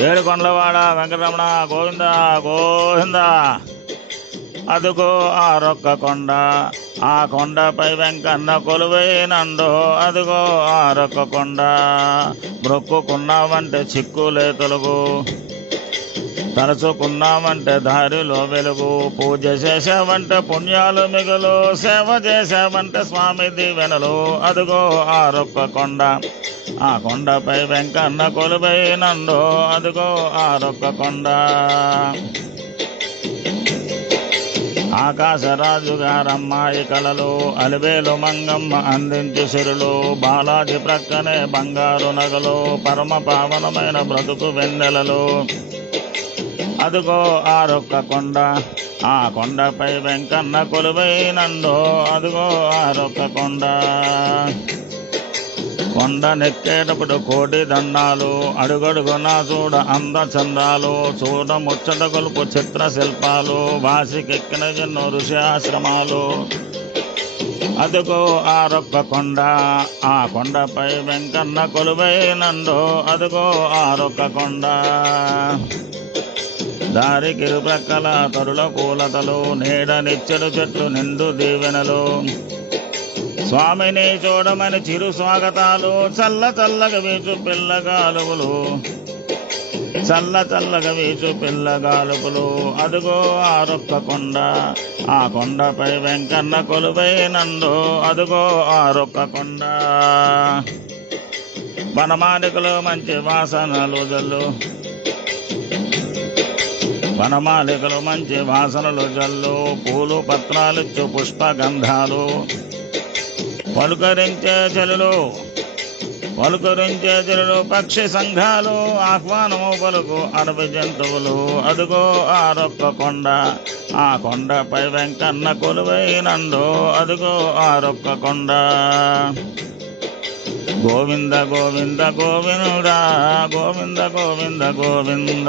ఏడుకొండలవాడ వెంకటరమణ గోవింద గోవింద. అదుగో ఆ రొక్క కొండ ఆ కొండపై వెంకన్న కొలువైనండు అదుగో ఆ రొక్క కొండ. బ్రొక్కుకున్నావంటే చిక్కులే తొలగు తలుచుకున్నామంటే దారిలో వెలుగు. పూజ చేసామంటే పుణ్యాలు మిగులు. సేవ చేశామంటే స్వామి దీవెనలు. అదుగో ఆరొక్క కొండ. ఆ కొండపై వెంకన్న కొలువైనందో అదుగో ఆరొక్క కొండ. ఆకాశరాజు గారమ్మాయి కళలు అలివేలు మంగమ్మ అందించు సిరులు. బాలాజీ ప్రక్కనే బంగారు నగలు. పరమ పావనమైన బ్రతుకు వెన్నెలలు. అదుగో ఆరొక్క కొండ ఆ కొండపై వెంకన్న కొలువైనందో అదుగో ఆరొక్క కొండ. కొండ నెక్కేటప్పుడు కోటి దండాలు అడుగడుగున చూడ అంద చందాలు చూడ ముచ్చట గొలుపు చిత్ర శిల్పాలు వాసికెక్కిన ఎన్నో ఋషి ఆశ్రమాలు. అదుగో ఆరొక్క కొండ ఆ కొండపై వెంకన్న కొలువైనందో అదుగో ఆరొక్క కొండ. దారికి ప్రక్కల తరుల కూలతలు నీడ నిచ్చెడు చెట్లు నిండు దీవెనలు. స్వామిని చూడమని చిరు స్వాగతాలు చల్ల చల్లగా వీచు పిల్లగాలుగులు చల్ల చల్లగా వీచు పిల్లగాలుపులు. అదుగో ఆరొక్క కొండ ఆ కొండపై వెంకన్న కొలువైనందో అదుగో ఆరొక్క కొండ. వనమాలికలు మంచి వాసనలు జల్లు. వనమాలికలు మంచి వాసనలు జల్లు పూలు పత్రాలిచ్చు పుష్పగంధాలు. పలుకరించే చెలులు పలుకరించే చెలులు పక్షి సంఘాలు ఆహ్వానము పలుకు అడవి జంతువులు. అదుగో ఆ రొక్క కొండ ఆ కొండపై వెంకన్న కొలువైనందో. అదుగో ఆ రొక్క కొండ. గోవింద గోవింద గోవింద గోవింద గోవింద గోవింద.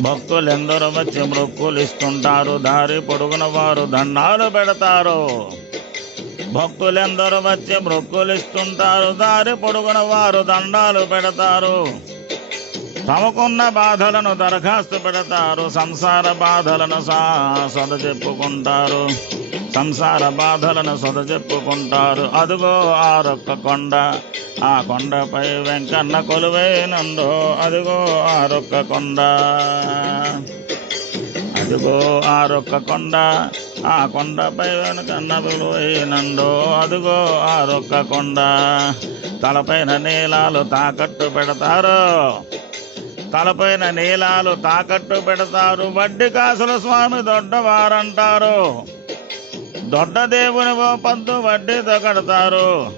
భక్తులెందరూ వచ్చి మొక్కులు ఇస్తుంటారు దారి పొడుగున వారు దండాలు పెడతారు. భక్తులెందరూ వచ్చి మొక్కులు ఇస్తుంటారు దారి పొడుగున వారు దండాలు పెడతారు. తమకున్న బాధలను దరఖాస్తు పెడతారు సంసార బాధలను సా- సొద చెప్పుకుంటారు సంసార బాధలను సొద చెప్పుకుంటారు అదుగో ఆరొక్క కొండ ఆ కొండపై వెంకన్న కొలువైనందో అదిగో ఆరొక్క కొండ. అదిగో ఆరొక్క కొండ ఆ కొండపై వెనుకన్న కొలువైనందో అదిగో ఆరొక్క కొండ. తలపైన నీలాలు తాకట్టు పెడతారు. తలపైన నీలాలు తాకట్టు పెడతారు. వడ్డీ కాసుల స్వామి దొడ్డవారంటారు. దొడ్డ దేవుని ఓ పద్దు వడ్డీతో కడతారు.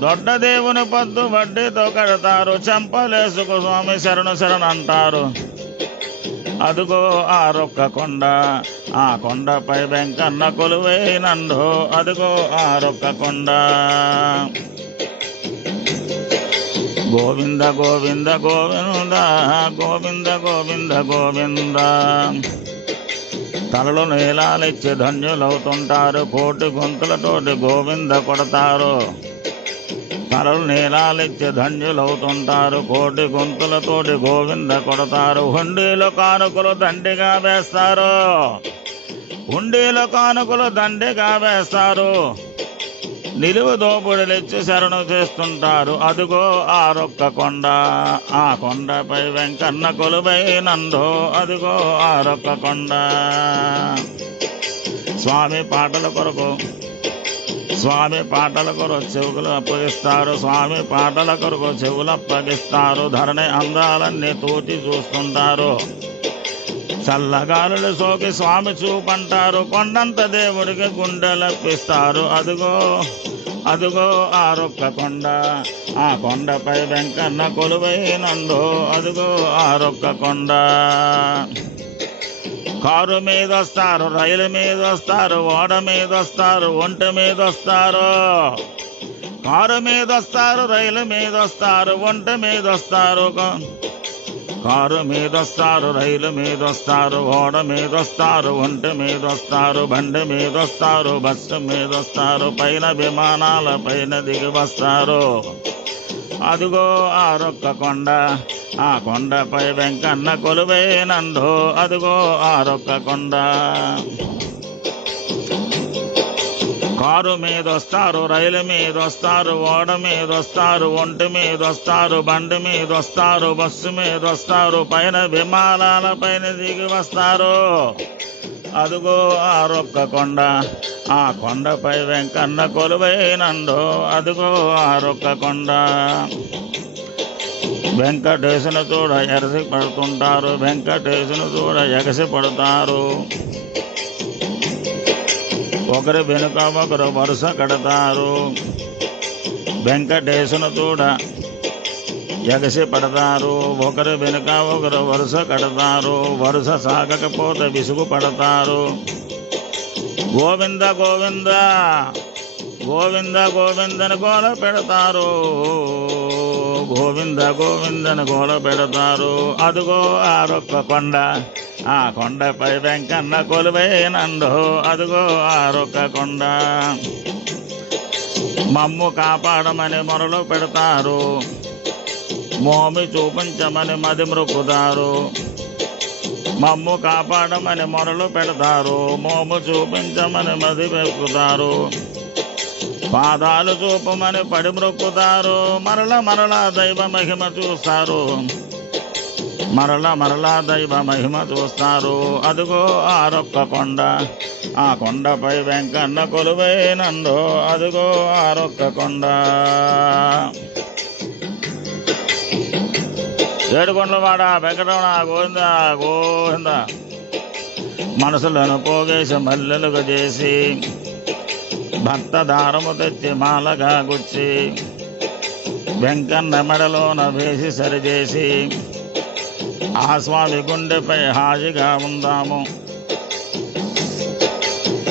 దొడ్డ దేవుని పద్దు వడ్డీతో కడతారు. చెంపలేసుకు స్వామి శరణు శరణు అంటారు అదుగో ఆ రొక్క కొండ ఆ కొండపై వెంకన్న కొలువైనందో అదుగో ఆ రొక్క కొండ. గోవింద గోవింద గోవింద గోవింద గోవింద గోవింద. తలలో నీలాలిచ్చి ధన్యులవుతుంటారు కోటి గొంతులతోటి గోవింద కొడతారు. తలలు నీలాలిచ్చి ధన్యులవుతుంటారు కోటి గొంతులతోటి గోవింద కొడతారు. హుండీలో కానుకలు దండిగా వేస్తారు. హుండీలో కానుకలు దండిగా వేస్తారు. నిలువు దోపుడులిచ్చి శరణు చేస్తుంటారు. అదుగో ఆ రొక్క కొండ ఆ కొండపై వెంకన్న కొలువైనందో అదిగో ఆ రొక్క కొండ. స్వామి పాటల కొరకు స్వామి పాటల కొరకు చెవులు అప్పగిస్తారు స్వామి పాటల కొరకు చెవులు అప్పగిస్తారు ధరణి అందాలన్నీ తూచి చూస్తుంటారు. చల్లగాలులు సోకి స్వామి చూపంటారు. కొండంత దేవుడికి గుండెలప్పిస్తారు. అదుగో అదుగో ఆ రొక్క కొండ ఆ కొండపై వెంకన్న కొలువైనందో అదుగో ఆ రొక్క కొండ. కారు మీద వస్తారు రైలు మీద వస్తారు ఓడ మీద వస్తారు ఒంట మీద వస్తారు కారు మీద వస్తారు రైలు మీద వస్తారు ఒంట మీద వస్తారు కారు మీద వస్తారు రైలు మీద వస్తారు ఓడ మీద వస్తారు ఒంటి మీద వస్తారు బండి మీద వస్తారు బస్సు మీద వస్తారు పైన విమానాల పైన దిగి వస్తారు. అదిగో ఆరొక్క కొండ ఆ కొండపై వెంకన్న కొలువైనందో అదిగో ఆరొక్క కొండ. కారు మీద వస్తారు రైలు మీద వస్తారు ఓడ మీద వస్తారు ఒంటి మీద వస్తారు బండి మీద వస్తారు బస్సు మీద వస్తారు పైన విమానాల పైన దిగి వస్తారు. అదుగో ఆరొక్క కొండ ఆ కొండపై వెంకన్న కొలువైనందో అదుగో ఆరొక్క కొండ. వెంకటేశుని చూడ ఎరసి పడుతుంటారు వెంకటేశుని చూడ ఎగసి పడతారు. ఒకరి వెనుక ఒకరు వరుస కడతారు. వెంకటేశుని చూడ ఎగసి పడతారు. ఒకరు వెనుక ఒకరు వరుస కడతారు. వరుస సాగకపోతే విసుగు పడతారు. గోవింద గోవింద గోవింద గోవిందని గోల పెడతారు. గోవింద గోవిందని గోల పెడతారు. అదుగో ఆరొక్క కొండ ఆ కొండపై వెంకన్న కొలువైనందో అదుగో ఆరొక్క కొండ. మమ్ము కాపాడమని మొరలు పెడతారు. మోమి చూపించమని మది మృక్కుతారు మమ్ము కాపాడమని మొరలు పెడతారు. మోము చూపించమని మది మెక్కుతారు పాదాలు చూపమని పడి మ్రొక్కుతారు మరల మరల దైవ మహిమ చూస్తారు. మరల మరలా దైవ మహిమ చూస్తారు. అదిగో ఆరొక్క కొండ ఆ కొండపై వెంకన్న కొలువైనందో అదిగో ఆరొక్క కొండ ఏడుకొండలవాడ వెంకటరమణ గోవింద గోవింద. మనసులను పోగేసి మల్లెలుగా చేసి భక్త దారము తెచ్చి మాలగా గుచ్చి వెంకన్న మెడలోన వేసి సరిచేసి ఆ స్వామి గుండెపై హాయిగా ఉందాము.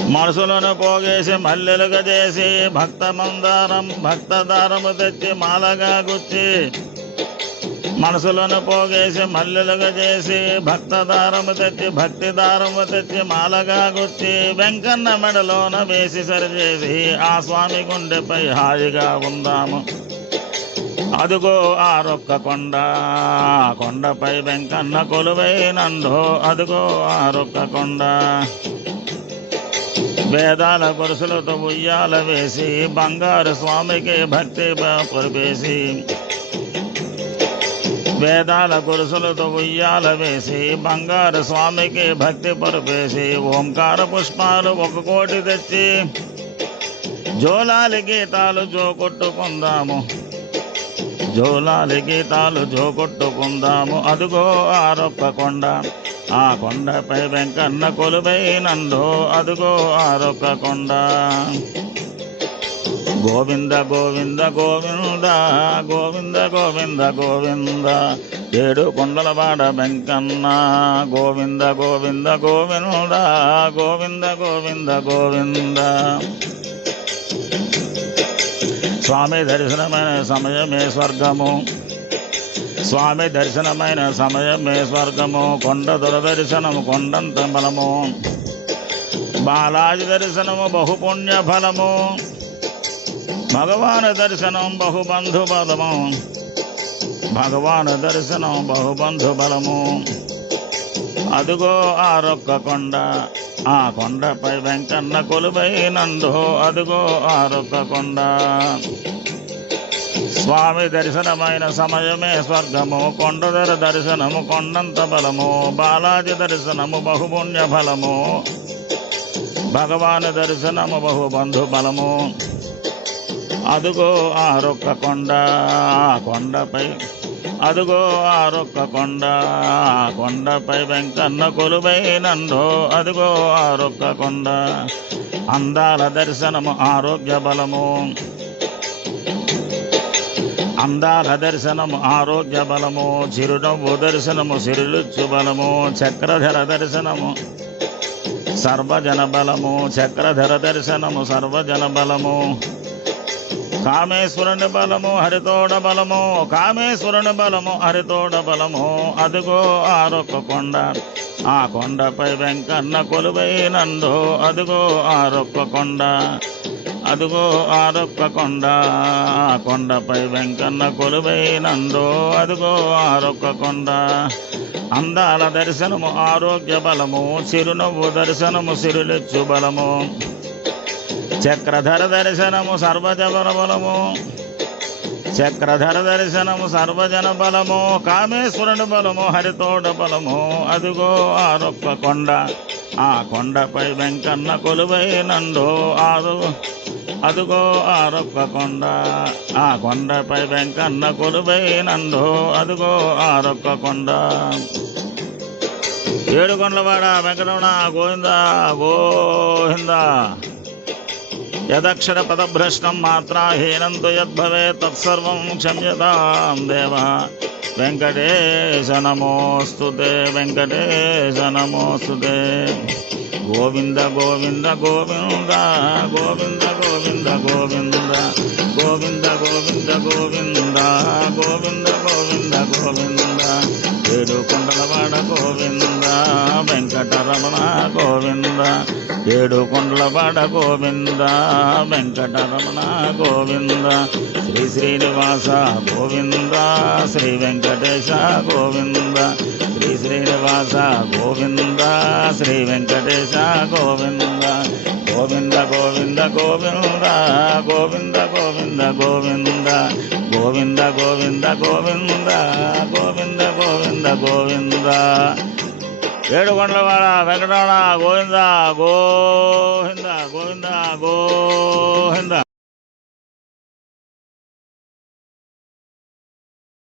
మనసులను పోగేసి మల్లెలుగా చేసి భక్త మందారం భక్త దారము తెచ్చి మాలగా గుచ్చి మనసులను పోగేసి మల్లెలుగా చేసి భక్త దారము తెచ్చి భక్తి దారము తెచ్చి మాలగా గుచ్చి వెంకన్న మెడలోన వేసి సరిచేసి ఆ స్వామి గుండెపై హాయిగా ఉందాము. అదుగో ఆరొక్క కొండ ఆ కొండపై వెంకన్న కొలువైనందో అదుగో ఆరొక్క కొండ వేదాల గురుసులతో ఉయ్యాల వేసి బంగారు స్వామికి భక్తి పొరిపేసి వేదాల గురుసులతో ఉయ్యాల వేసి బంగారు స్వామికి భక్తి పొరిపేసి ఓంకార పుష్పాలు ఒక కోటి తెచ్చి జోలాలి గీతాలు జోకొట్టుకుందాము. జోలాలి గీతాలు జోకొట్టుకుందాము. అదుగో ఆరొక్క కొండ ఆ కొండపై వెంకన్న కొలువై నందో. అదుగో ఆరొక్క కొండ. గోవింద గోవింద గోవింద గోవింద గోవింద గోవింద. ఏడు కొండల వాడ వెంకన్న. గోవింద గోవింద గోవింద గోవింద గోవింద గోవింద. స్వామి దర్శనమైన సమయమే స్వర్గము. స్వామి దర్శనమైన సమయమే స్వర్గము. కొండ దురదర్శనము కొండంత బలము. బాలాజీ దర్శనము బహుపుణ్య ఫలము. భగవాన్ దర్శనం బహుబంధు బలము. భగవాన్ దర్శనం బహుబంధు బలము. అదుగో ఆరొక్క కొండ. ఆ కొండపై వెంకన్న కొలువైనందో అదుగో ఆరొక్క కొండ. స్వామి దర్శనమైన సమయమే స్వర్గము కొండదర దర్శనము కొండంత బలము బాలాజీ దర్శనము బహుపుణ్య ఫలము భగవాన్ దర్శనము బహుబంధు బలము. అదుగో ఆరొక్క కొండ. ఆ కొండపై అదుగో ఆరొక్క కొండ ఆ కొండపై వెంకన్న కొలువైనందో అదుగో ఆరొక్క కొండ అందాల దర్శనము ఆరోగ్య బలము. అందాల దర్శనము ఆరోగ్య బలము. చిరునవ్వు దర్శనము సిరులుచ్చు బలము. చక్రధర దర్శనము సర్వజన బలము. చక్రధర దర్శనము సర్వజన బలము. కామేశ్వరుని బలము హరితోడ బలము కామేశ్వరుని బలము హరితోడ బలము. అదిగో ఆరొక్క కొండ. ఆ కొండపై వెంకన్న కొలువైనందో అదిగో ఆరొక్క కొండ. అదిగో ఆరొక్క కొండ. ఆ కొండపై వెంకన్న కొలువైనందో అదిగో ఆరొక్క కొండ. అందాల దర్శనము ఆరోగ్య బలము చిరునవ్వు దర్శనము సిరులెచ్చు బలము. చక్రధర దర్శనము సర్వజన బలము చక్రధర దర్శనము సర్వజన బలము కామేశ్వరుడు బలము. హరితోడ బలము అదుగో ఆరొక్క కొండ ఆ కొండపై వెంకన్న కొలువైనందో ఆదు అదుగో ఆరొక్క కొండ ఆ కొండపై వెంకన్న కొలువైనందో అదుగో ఆరొక్క కొండ. ఏడు కొండలవాడ వెంకటరమణ గోవింద గోవింద. యదక్షర పదభ్రష్టం మాత్రాహీనం తు యద్భవే తత్సర్వం క్షమ్యతాం దేవ వెంకటేశ నమోస్తు వెంకటేశ నమోస్తు గోవింద గోవింద గోవింద గోవింద గోవింద గోవింద గోవింద గోవింద గోవింద గోవింద గోవింద గోవింద. ఏడు కొండలవాడ గోవింద వెంకటరమణ గోవింద. ఏడు కొండలవాడ గోవింద వెంకటరమణ గోవింద. శ్రీ శ్రీనివాస గోవింద శ్రీ వెంకటేశ గోవింద. శ్రీ శ్రీనివాస గోవింద శ్రీ వెంకటేశ గోవింద గోవింద గోవింద గోవింద గోవింద గోవింద గోవింద గోవింద గోవింద గోవింద గోవింద గోవింద గోవింద. ఏడుకొండలవాడ వెంకటరమణ గోవింద గోవింద గోవింద గోవింద.